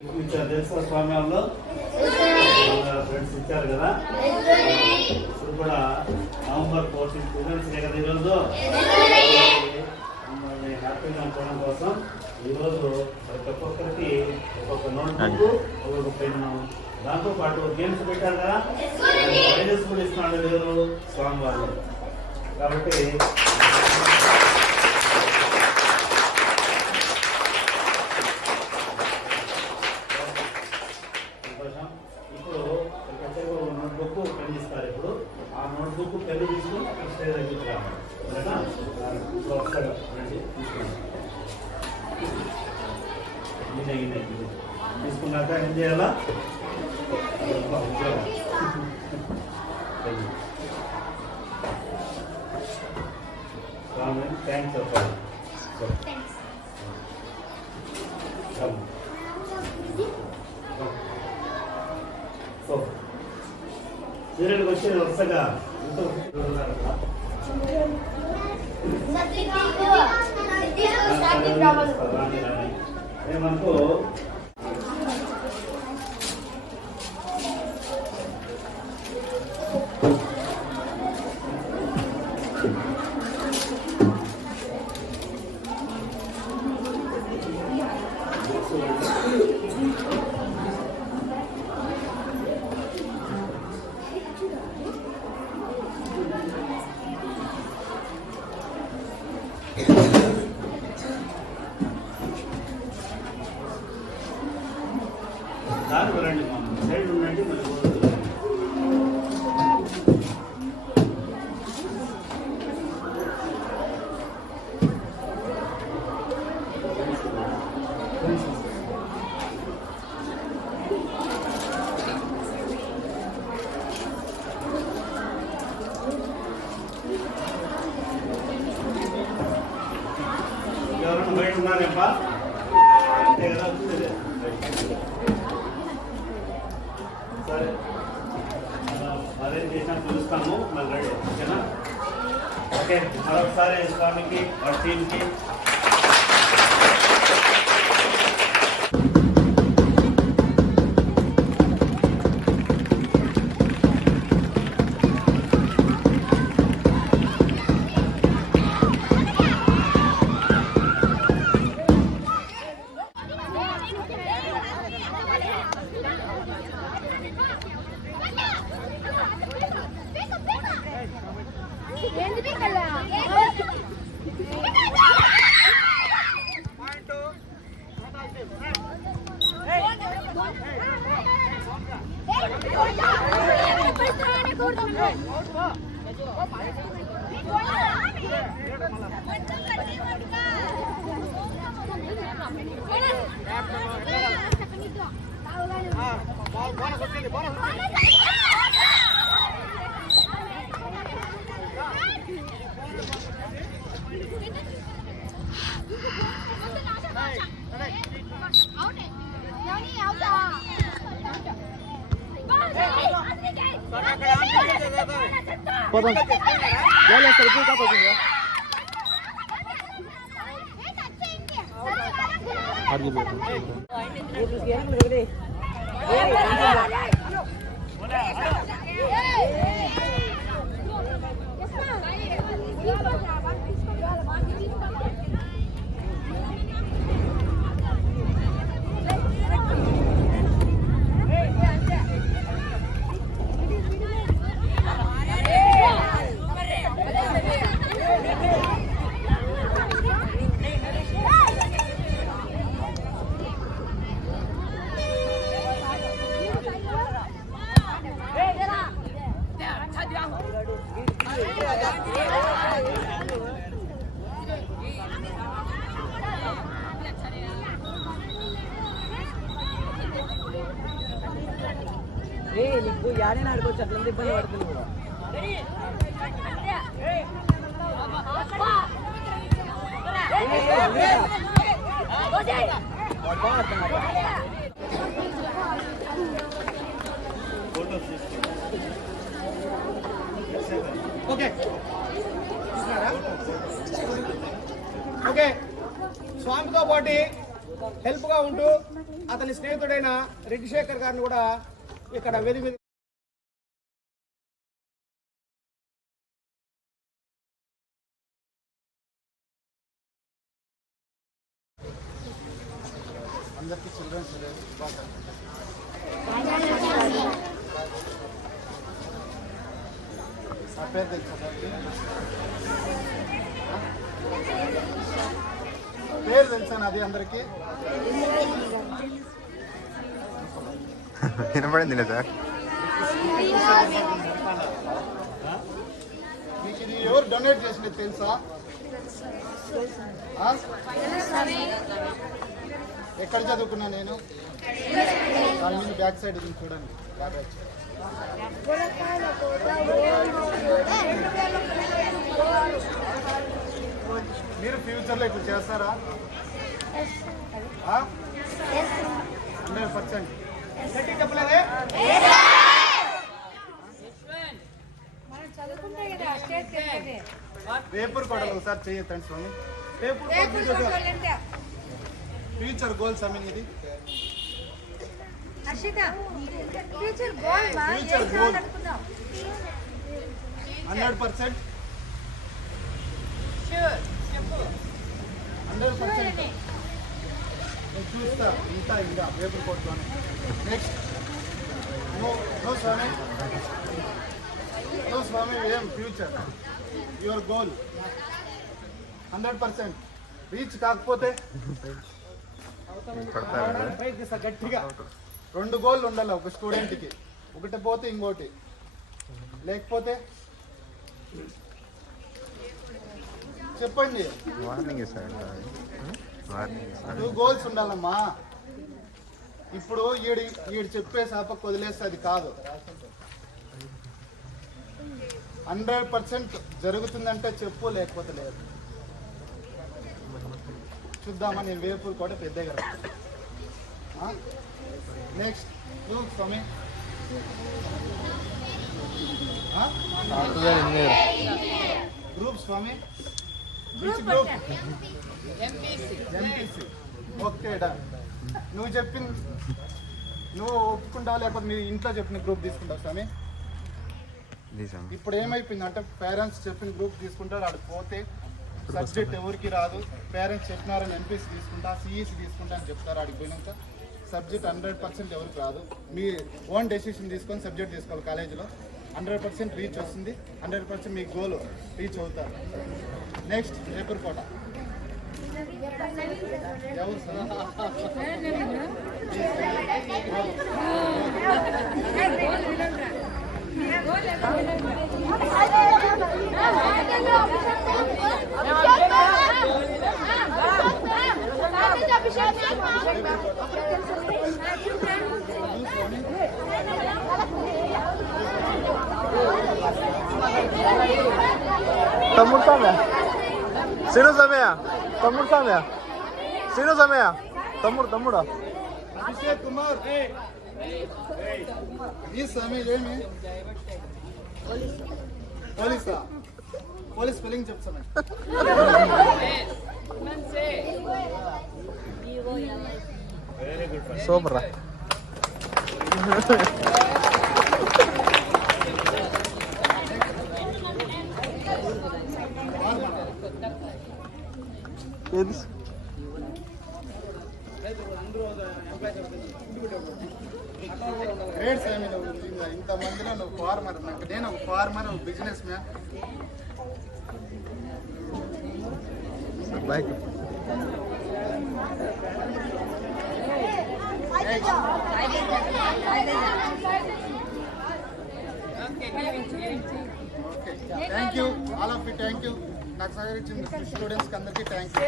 తెలుసా స్వామి వాళ్ళు ఫ్రెండ్స్ ఇచ్చారు కదా. ఇప్పుడు కూడా నవంబర్ 14 స్టూడెంట్స్ కదా ఈరోజు హ్యాపీగా ఉండడం కోసం ఈరోజు ఒక్కొక్కరికి ఒక్కొక్క నోట్బుక్ ఒక్కొక్క పెన్ను దాంతో పాటు గేమ్స్ పెట్టారు కదా, ప్రైజెస్ కూడా ఇస్తున్నాడు ఎవరు స్వామి వాళ్ళు. కాబట్టి నోట్బుక్ పెన్ ఇస్తారు. ఇప్పుడు ఆ నోట్బుక్ పెన్ను తీసుకుని అక్కడ స్టేజ్ దగ్గర తీసుకున్నాక ఏం చేయాలా, థ్యాంక్స్ చెప్పాలి. సీరియల్కి వచ్చేది వరుసగా ఏమనుకో దాని రండి సైడ్ ఉండండి. ఎవరన్నా బయట ఉన్నారేపా అంతే కదా, వచ్చింది సరే అరేంజ్ చేసినా పిలుస్తాము మళ్ళీ రెడీ. ఓకేనా? ఓకే, మరొకసారి స్వామికి ఆ టీంకి నీకు యాడే ఆడుకోవచ్చు, అట్లా ఇబ్బంది పడుతుంది కూడా. ఓకే ఓకే, స్వామితో పాటు హెల్ప్గా ఉంటూ అతని స్నేహితుడైన రెడ్డి శేఖర్ గారిని కూడా ఇక్కడ వేదిక మీద అందరికీ చిల్డ్రన్స్ డే నా పేరు తెలుసా పేరు తెలుసా నాది అందరికీ వినపడింది సార్ మీకు ఇది ఎవరు డొనేట్ చేసినది తెలుసా ఎక్కడ చదువుకున్నా నేను దాని మీద బ్యాక్ సైడ్ ఉంది చూడండి క్యాబేజ్ మీరు ఫ్యూచర్లో ఇప్పుడు చేస్తారా 100%. గట్టి చెప్పలేదే పేపర్ కూడా ఒకసారి చేయొద్దండి స్వామి ఫ్యూచర్ గోల్స్ ఐ మీన్ ఇది ఫ్యూచర్ గోల్ 100%. 100% నేను చూస్తా ఇంకా పేపర్ కోట్లోనే. నెక్స్ట్ నో స్వామి ఏం ఫ్యూచర్ యువర్ గోల్ 100% రీచ్ కాకపోతే గట్టిగా 2 గోళ్ళు ఉండాలి ఒక స్టూడెంట్కి. ఒకటి పోతే ఇంకోటి లేకపోతే చెప్పండి. వార్నింగ్ సార్ 2 గోల్స్ ఉండాలమ్మా. ఇప్పుడు ఈడు చెప్పేసి ఆపకు వదిలేస్తే అది కాదు. 100% జరుగుతుందంటే చెప్పు, లేకపోతే లేదు. చూద్దామా, నేను వేపూరు కూడా పెద్దగా. నెక్స్ట్ గ్రూప్ స్వామి గ్రూప్ స్వామి గ్రూప్ ఎంపీసీ. Okay done. నువ్వు ఒప్పుకుంటావా లేకపోతే మీ ఇంట్లో చెప్పిన గ్రూప్ తీసుకుంటావు స్వామి? ఇప్పుడు ఏమైపోయింది అంటే పేరెంట్స్ చెప్పిన గ్రూప్ తీసుకుంటారు, ఆడు పోతే సబ్జెక్ట్ ఎవరికి రాదు. పేరెంట్స్ చెప్పినారని ఎంపీసీ తీసుకుంటా, సిఈసీ తీసుకుంటా అని చెప్తారు. ఆడికి పోయినాక సబ్జెక్ట్ 100% ఎవరికి రాదు. మీ ఓన్ డెసిషన్ తీసుకొని సబ్జెక్ట్ తీసుకోవాలి కాలేజీలో. 100% రీచ్ వస్తుంది. 100% మీ గోల్ రీచ్ అవుతారు. నెక్స్ట్ పేపర్ కోట ఎవరు సార్? తమ్ముడు సమయ శ్రీను సమయ తమ్ముడు సమయ శ్రీను సమయ తమ్ముడు అభిషేక్ కుమార్. ఈ సమయం ఏమి పోలీసా? పోలీస్ స్పెల్లింగ్ చెప్తాను. సూపర్ రా. గ్రేట్ సామి, నువ్వు ఇంతమందిలో నువ్వు ఫార్మర్. నేను ఒక farmer, businessman. Thank you all of you. Thank you నాకు సహకరించిన స్టూడెంట్స్కి అందరికీ థ్యాంక్ యూ.